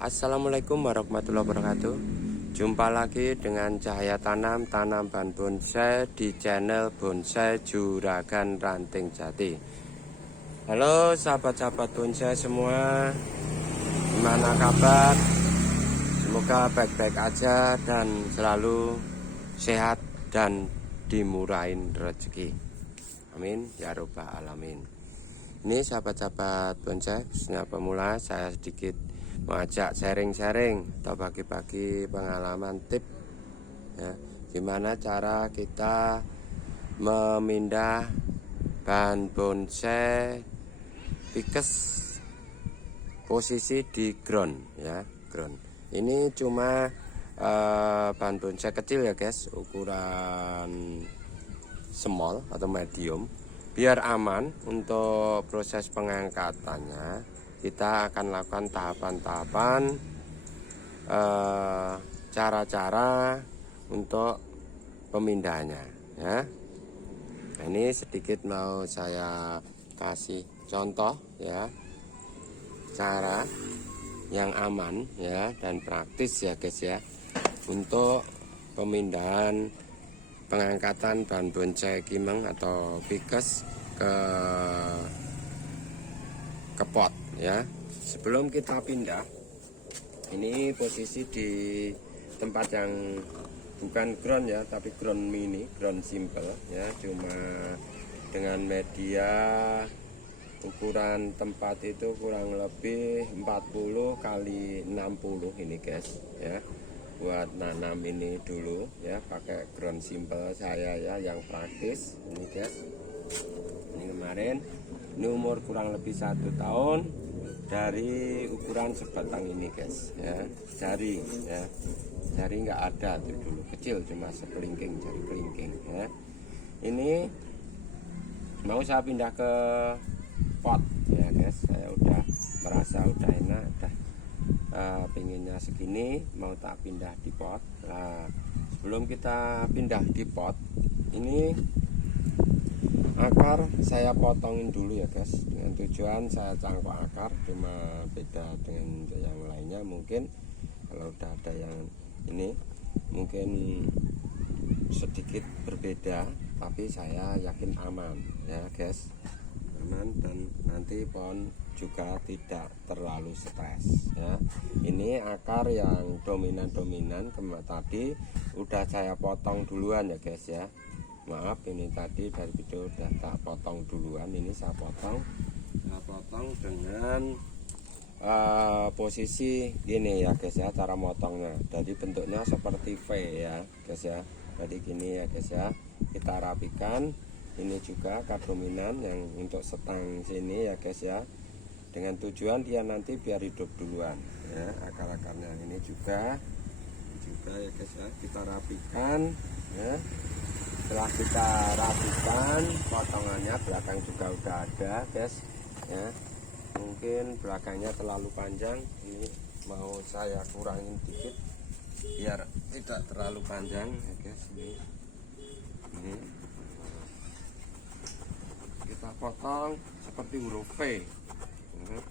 Assalamualaikum warahmatullahi wabarakatuh. Jumpa lagi dengan Cahaya Tanam bahan bonsai di channel Bonsai Juragan Ranting Jati. Halo sahabat-sahabat bonsai semua, gimana kabar? Semoga baik-baik aja dan selalu sehat dan dimurahin rezeki. Amin ya robbal alamin. Ini sahabat-sahabat bonsai, khususnya pemula, saya sedikit mengajak sharing-sharing atau bagi-bagi pengalaman tip ya, gimana cara kita memindah bahan bonsai pikes posisi di ground ya, ground. Ini cuma bahan bonsai kecil ya guys, ukuran small atau medium. Biar aman untuk proses pengangkatannya, kita akan lakukan tahapan-tahapan cara-cara untuk pemindahannya ya. Nah, ini sedikit mau saya kasih contoh ya, cara yang aman ya dan praktis ya guys ya, untuk pemindahan pengangkatan bahan bonsai kimeng atau pikes ke pot ya. Sebelum kita pindah, ini posisi di tempat yang bukan ground ya, tapi ground mini, ground simple ya, cuma dengan media ukuran tempat itu kurang lebih 40 kali 60 ini guys ya, buat nanam ini dulu ya, pakai ground simple saya ya, yang praktis ini guys. Ini kemarin, ini umur kurang lebih 1 tahun, dari ukuran sebatang ini guys ya, jari ya, jari nggak ada tuh dulu, kecil cuma sekelingking, jari kelingking ya. Ini mau saya pindah ke pot ya guys, saya udah merasa udah enak, udah pinginnya segini, mau tak pindah di pot. Nah, sebelum kita pindah di pot, ini akar saya potongin dulu ya guys, dengan tujuan saya cangkok akar, cuma beda dengan yang lainnya. Mungkin kalau udah ada yang ini mungkin sedikit berbeda, tapi saya yakin aman ya guys, aman, dan nanti pohon juga tidak terlalu stres ya. Ini akar yang dominan tadi udah saya potong duluan ya guys ya. Maaf, ini tadi dari video udah tak potong duluan. Ini saya potong dengan posisi gini ya guys ya, cara motongnya. Jadi bentuknya seperti V ya guys ya. Jadi gini ya guys ya, kita rapikan. Ini juga akar dominan yang untuk setang sini ya guys ya, dengan tujuan dia nanti biar hidup duluan ya. Akar-akarnya ini juga ya guys ya, kita rapikan ya. Setelah kita rapikan potongannya, belakang juga udah ada guys ya. Mungkin belakangnya terlalu panjang, ini mau saya kurangin dikit biar tidak terlalu panjang ya guys. Ini kita potong seperti huruf V ya.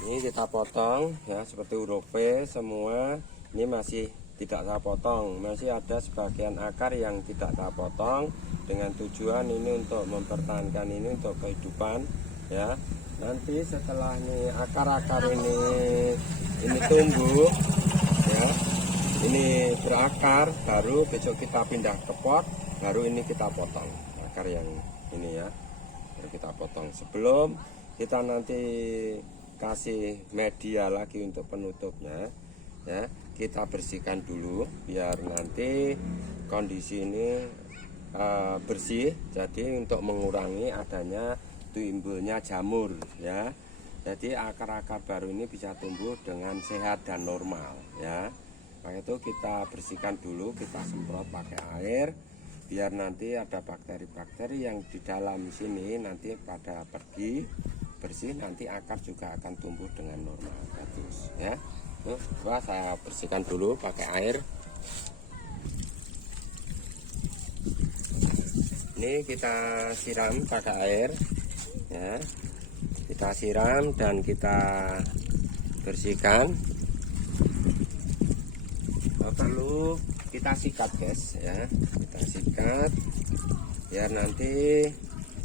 Ini kita potong ya seperti huruf V semua. Ini masih tidak saya potong, masih ada sebagian akar yang tidak saya potong, dengan tujuan ini untuk mempertahankan ini untuk kehidupan ya. Nanti setelah ini akar-akar ini tumbuh ya, ini berakar, baru besok kita pindah ke pot, baru ini kita potong akar yang ini ya, baru kita potong. Sebelum kita nanti kasih media lagi untuk penutupnya ya, kita bersihkan dulu biar nanti kondisi ini bersih, jadi untuk mengurangi adanya timbulnya jamur ya. Jadi akar-akar baru ini bisa tumbuh dengan sehat dan normal ya. Maka itu kita bersihkan dulu, kita semprot pakai air biar nanti ada bakteri-bakteri yang di dalam sini nanti pada pergi bersih, nanti akar juga akan tumbuh dengan normal bagus ya. Coba saya bersihkan dulu pakai air. Ini kita siram pakai air ya, kita siram dan kita bersihkan. Perlu kita sikat guys ya, kita sikat biar nanti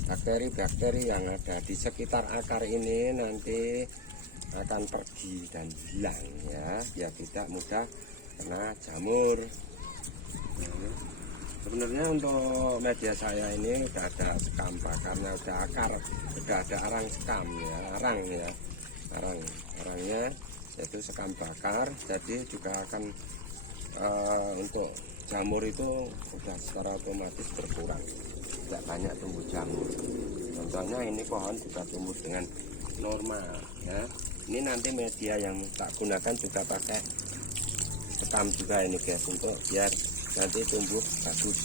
bakteri-bakteri yang ada di sekitar akar ini nanti akan pergi dan hilang ya, biar tidak mudah kena jamur. Sebenarnya untuk media saya ini udah ada sekam bakarnya, udah akar, udah ada arang sekam ya, arangnya yaitu sekam bakar, jadi juga akan untuk jamur itu udah secara otomatis berkurang, tidak banyak tumbuh jamur. Contohnya ini pohon juga tumbuh dengan normal ya. Ini nanti media yang tak gunakan juga pakai sekam juga ini guys, untuk biar nanti tumbuh bagus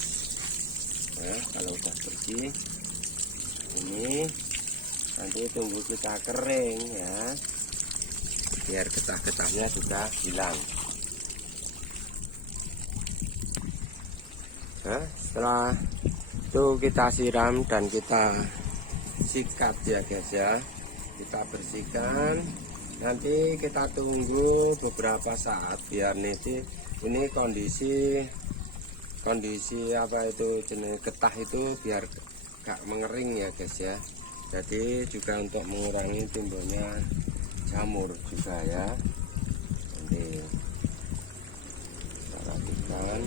ya. Kalau udah bersih ini nanti tunggu kita kering ya, biar getah-getahnya sudah hilang. Nah, setelah itu kita siram dan kita sikat ya guys ya, kita bersihkan. Nanti kita tunggu beberapa saat biar nanti ini kondisi apa itu jenis getah itu biar gak mengering ya guys ya. Jadi juga untuk mengurangi timbulnya jamur juga ya. Nanti kita rapikan.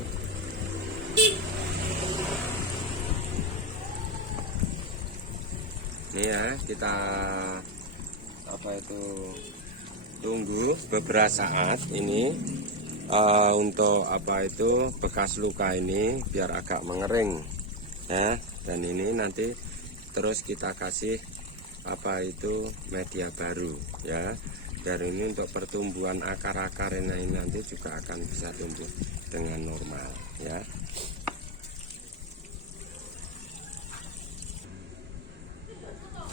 Ini ya, kita apa itu tunggu beberapa saat ini untuk apa itu bekas luka ini biar agak mengering ya. Dan ini nanti terus kita kasih apa itu media baru ya, dari ini untuk pertumbuhan akar-akar ini nanti juga akan bisa tumbuh dengan normal ya.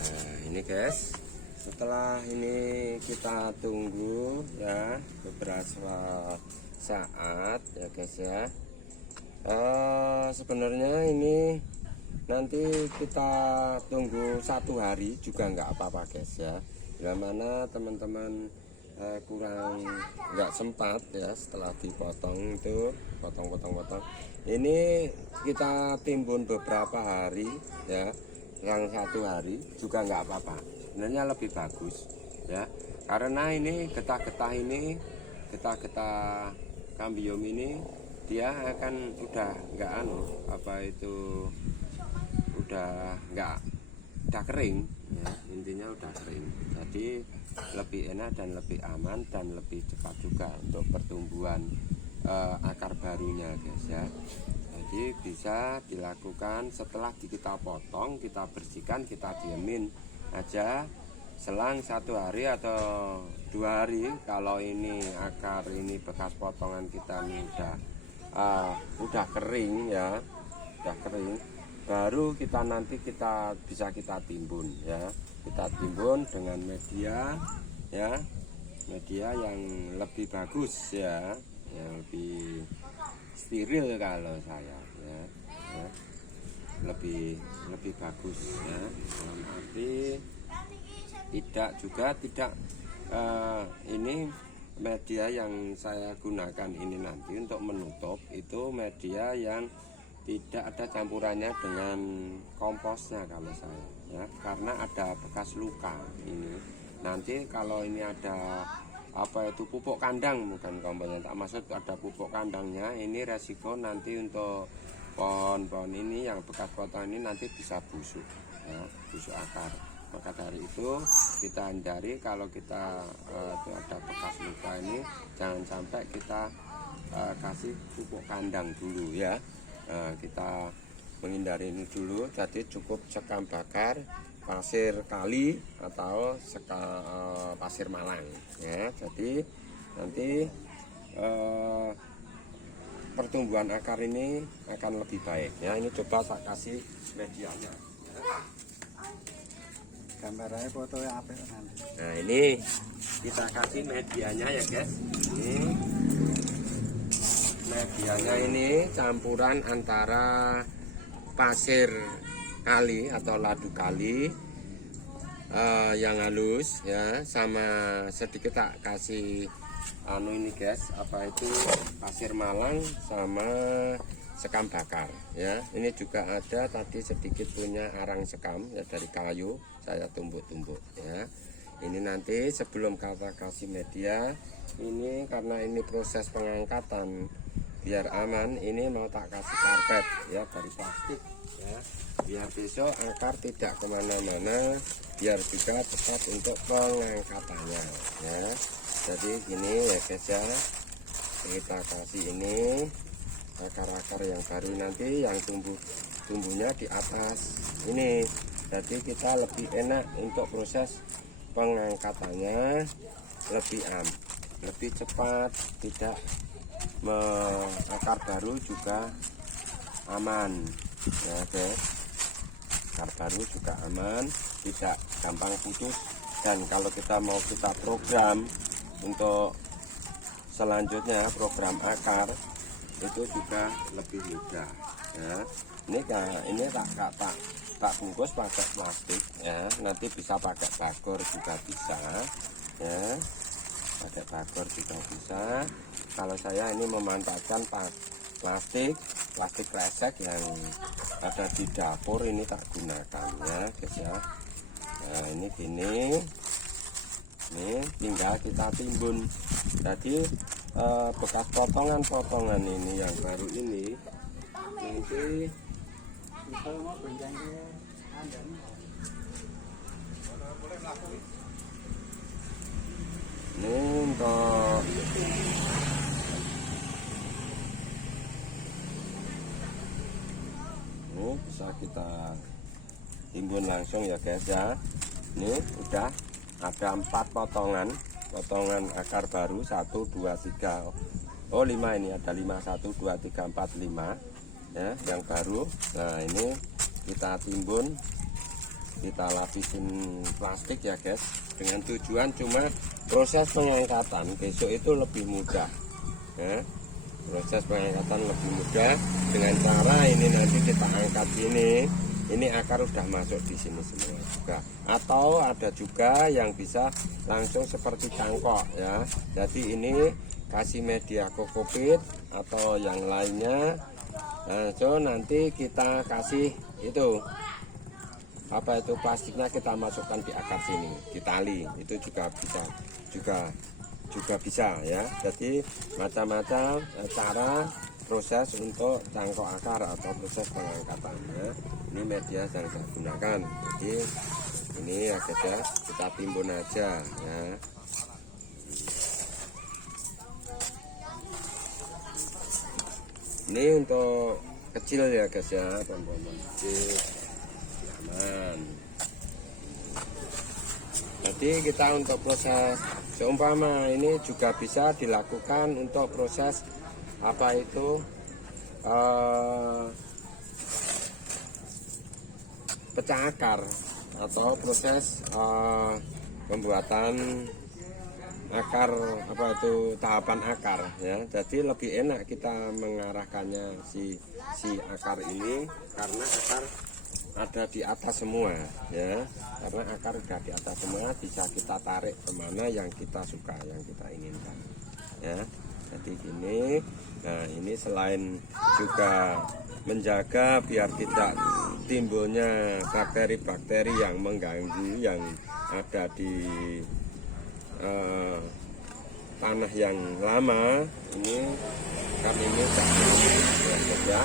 Nah ini guys, setelah ini kita tunggu ya beberapa saat ya guys ya. Sebenarnya ini nanti kita tunggu 1 hari juga nggak apa-apa guys ya. Bila mana teman-teman kurang nggak sempat ya setelah dipotong itu potong, ini kita timbun beberapa hari ya, yang 1 hari juga nggak apa-apa, sebenarnya lebih bagus ya, karena ini getah-getah kambium ini dia akan udah nggak udah kering ya, intinya udah kering, jadi lebih enak dan lebih aman dan lebih cepat juga untuk pertumbuhan akar barunya guys ya. Jadi bisa dilakukan setelah kita potong, kita bersihkan, kita diemin aja selang 1 hari atau 2 hari. Kalau ini akar ini bekas potongan kita ini udah kering ya, udah kering, baru kita nanti bisa kita timbun ya. Kita timbun dengan media ya, media yang lebih bagus ya, yang lebih steril kalau saya ya, lebih bagus ya, dalam arti tidak ini media yang saya gunakan ini nanti untuk menutup itu media yang tidak ada campurannya dengan komposnya kalau saya ya, karena ada bekas luka ini. Nanti kalau ini ada apa itu pupuk kandang, bukan komposnya, tak maksud ada pupuk kandangnya, ini resiko nanti untuk pohon-pohon ini yang bekas potong ini nanti bisa busuk ya, busuk akar. Maka dari itu kita hindari kalau kita itu ada bekas luka ini, jangan sampai kita kasih pupuk kandang dulu ya. Kita menghindari ini dulu, jadi cukup sekam bakar, pasir kali atau pasir malang ya. Jadi nanti pertumbuhan akar ini akan lebih baik ya. Ini coba saya kasih medianya ya. Gambarnya fotonya apa nanti? Nah ini kita kasih medianya ya guys. Ini medianya ini campuran antara pasir kali atau ladu kali yang halus ya, sama sedikit tak kasih ini guys, apa itu pasir malang sama sekam bakar ya. Ini juga ada tadi sedikit punya arang sekam ya, dari kayu saya tumbuk-tumbuk ya. Ini nanti sebelum kita kasih media ini, karena ini proses pengangkatan biar aman, ini mau tak kasih karpet ya dari plastik ya, biar besok akar tidak kemana-mana, biar juga tepat untuk pengangkatannya ya. Jadi gini ya guys ya, kita kasih ini akar-akar yang baru nanti yang tumbuhnya di atas ini, jadi kita lebih enak untuk proses pengangkatannya, lebih cepat, tidak akar baru juga aman ya guys. Akar baru juga aman, tidak gampang putus, dan kalau kita mau program untuk selanjutnya, program akar itu juga lebih mudah ya. Ini tak bungkus pakai plastik ya, nanti bisa pakai bakor juga bisa ya, pakai bakor juga bisa. Kalau saya ini memanfaatkan plastik kresek yang ada di dapur, ini tak gunakan ya guys ya. Nah ini gini, ini tinggal kita timbun. Jadi bekas potongan ini yang baru ini nanti ini untuk ini bisa kita timbun langsung ya guys ya. Ini udah ada 4 potongan akar baru, 1 2 3 5, ini ada 5 1 2 3 4 5 ya yang baru. Nah ini kita timbun, kita lapisin plastik ya guys, dengan tujuan cuma proses pengangkatan besok itu lebih mudah ya. Proses pengangkatan lebih mudah dengan cara ini, nanti kita angkat ini akar udah masuk di sini semua juga, atau ada juga yang bisa langsung seperti cangkok ya. Jadi ini kasih media kokopit atau yang lainnya. Nah, so nanti kita kasih itu apa itu plastiknya, kita masukkan di akar sini, di tali itu juga bisa ya. Jadi macam-macam cara proses untuk cangkok akar atau proses pengangkatannya. Ini media yang saya gunakan, jadi ini ya guys ya, kita timbun aja ya. Ini untuk kecil ya guys ya, teman-teman, kecil aman. Jadi kita untuk proses seumpama ini juga bisa dilakukan untuk proses apa itu pecah akar atau proses pembuatan akar, apa itu tahapan akar ya. Jadi lebih enak kita mengarahkannya si akar ini, karena akar ada di atas semua ya, karena akar sudah di atas semua, bisa kita tarik kemana yang kita suka, yang kita inginkan ya. Jadi gini. Nah ini selain juga menjaga biar tidak timbulnya bakteri-bakteri yang mengganggu yang ada di tanah yang lama, ini kan ini ya.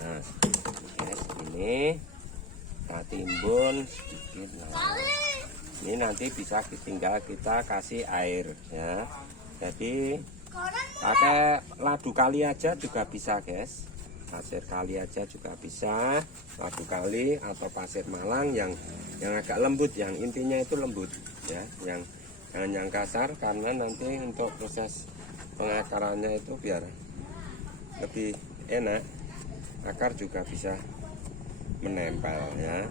Nah ini kita timbun sedikit. Nah ini nanti bisa tinggal kita kasih air ya. Jadi pakai ladu kali aja juga bisa guys, pasir kali aja juga bisa, ladu kali atau pasir malang yang agak lembut, yang intinya itu lembut ya, yang kasar, karena nanti untuk proses pengakarannya itu biar lebih enak, akar juga bisa menempel ya.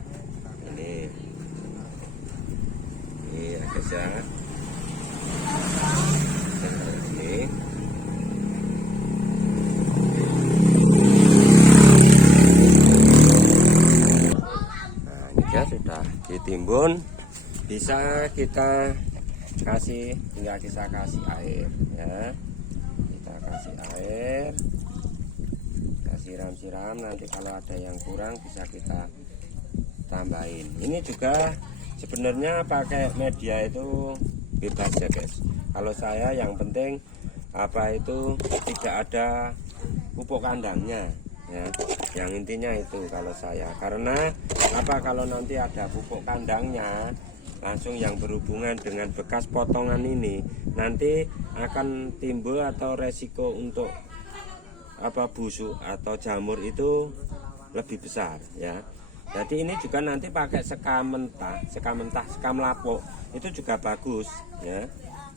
Ini ya guys ya, ini mengembun, bisa kita kasih, tinggal kita kasih air ya. Kita kasih air, kita siram-siram, nanti kalau ada yang kurang bisa kita tambahin. Ini juga sebenarnya pakai media itu bebas ya guys. Kalau saya yang penting apa itu tidak ada pupuk kandangnya ya. Yang intinya itu kalau saya, karena apa, kalau nanti ada pupuk kandangnya langsung yang berhubungan dengan bekas potongan ini, nanti akan timbul atau resiko untuk apa busuk atau jamur itu lebih besar ya. Jadi ini juga nanti pakai sekam mentah, sekam lapuk itu juga bagus ya.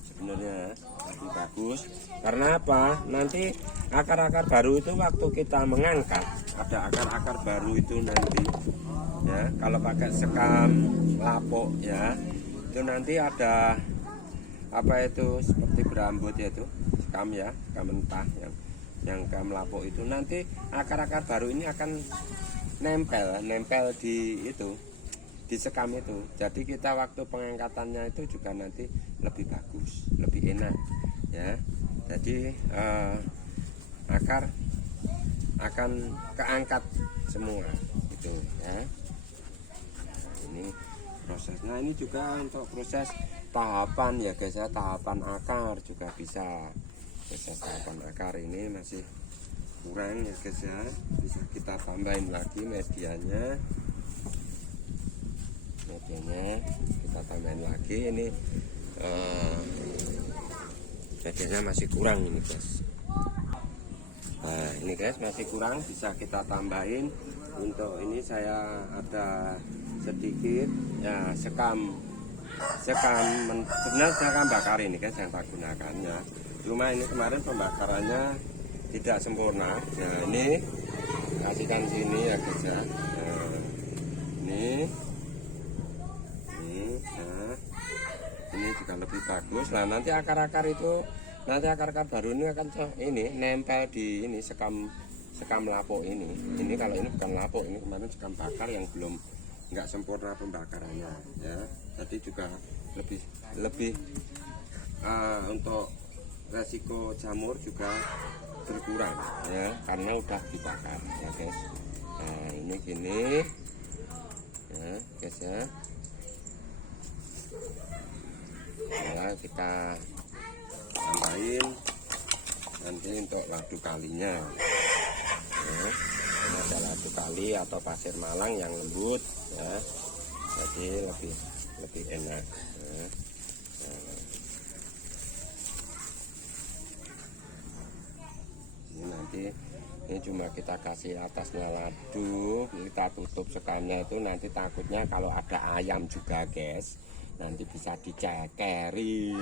Sebenarnya lebih bagus karena apa? Nanti akar-akar baru itu waktu kita mengangkat, ada akar-akar baru itu nanti ya. Kalau pakai sekam lapuk ya, itu nanti ada apa itu seperti berambut ya, itu sekam ya, sekam mentah yang sekam lapuk itu, nanti akar-akar baru ini akan nempel di itu, di sekam itu. Jadi kita waktu pengangkatannya itu juga nanti lebih bagus, lebih enak ya. Jadi akar akan keangkat semua gitu ya. Ini prosesnya, ini juga untuk proses tahapan ya guys ya, tahapan akar juga bisa. Proses tahapan akar ini masih kurang ya guys ya, bisa kita tambahin lagi medianya kita tambahin lagi. Ini medianya masih kurang ini guys. Nah ini guys masih kurang, bisa kita tambahin. Untuk ini saya ada sedikit ya sebenarnya sekam bakar ini guys yang tak gunakan ya. Cuma ini kemarin pembakarannya tidak sempurna. Nah ini kasihkan sini ya guys ya. Nah, ini nah, ini juga lebih bagus. Nah nanti akar-akar itu, nanti akar-akar baru ini akan ini nempel di ini sekam lapuk ini. Ini kalau ini bukan lapuk, ini kemarin sekam bakar yang belum nggak sempurna pembakarannya ya. Jadi juga lebih untuk resiko jamur juga berkurang ya, karena udah dibakar ya guys. Nah ini gini ya guys ya. Nah, kita tambahin nanti untuk ladu kalinya ya. Ini ada ladu kali atau pasir malang yang lembut ya, jadi lebih enak ya. Ini nanti ini cuma kita kasih atasnya ladu, kita tutup sekamnya itu, nanti takutnya kalau ada ayam juga guys, nanti bisa dicekerin,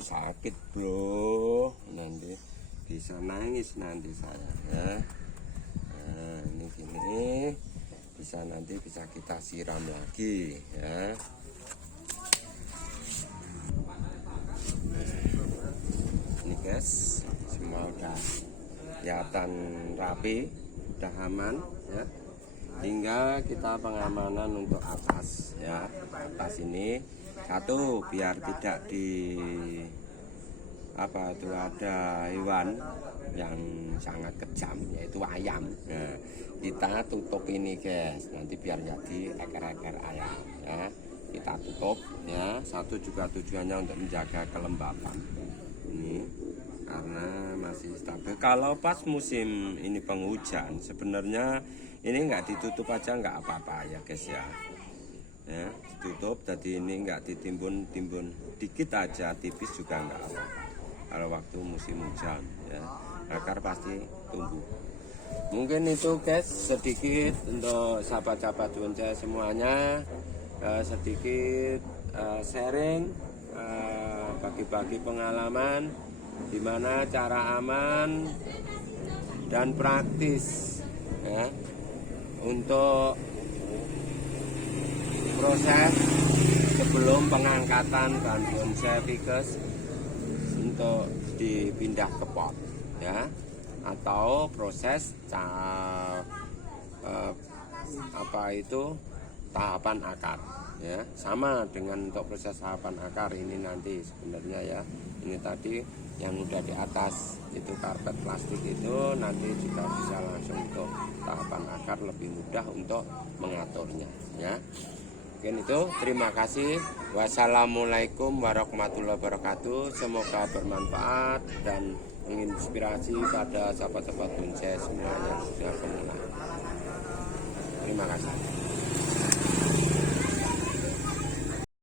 sakit bro, nanti bisa nangis nanti saya ya. Nah ini gini, bisa nanti bisa kita siram lagi ya. Ini guys semua udah kelihatan rapi, udah aman ya. Tinggal kita pengamanan untuk atas ya. Atas ini satu, biar tidak di apa itu ada hewan yang sangat kejam yaitu ayam. Nah, kita tutup ini guys, nanti biar jadi ekor-ekor ayam ya. Kita tutup ya. Satu juga tujuannya untuk menjaga kelembapan ini karena masih stabil. Kalau pas musim ini penghujan sebenarnya ini nggak ditutup aja nggak apa-apa ya guys ya. Ya ditutup, jadi ini nggak ditimbun dikit aja, tipis juga nggak apa-apa. Kalau waktu musim hujan ya, akar pasti tumbuh. Mungkin itu guys sedikit untuk sahabat-sahabat bonsai semuanya, sedikit sharing, bagi-bagi pengalaman gimana cara aman dan praktis ya untuk proses sebelum pengangkatan bahan bonsai ficus untuk dipindah ke pot ya, atau proses apa itu tahapan akar ya, sama dengan untuk proses tahapan akar ini nanti sebenarnya ya. Ini tadi yang udah di atas itu karpet plastik itu nanti juga bisa langsung untuk tahapan akar, lebih mudah untuk mengaturnya ya. Mungkin itu, terima kasih. Wassalamualaikum warahmatullahi wabarakatuh. Semoga bermanfaat dan menginspirasi pada sahabat-sahabat bonsai semua yang sudah pemula. Terima kasih.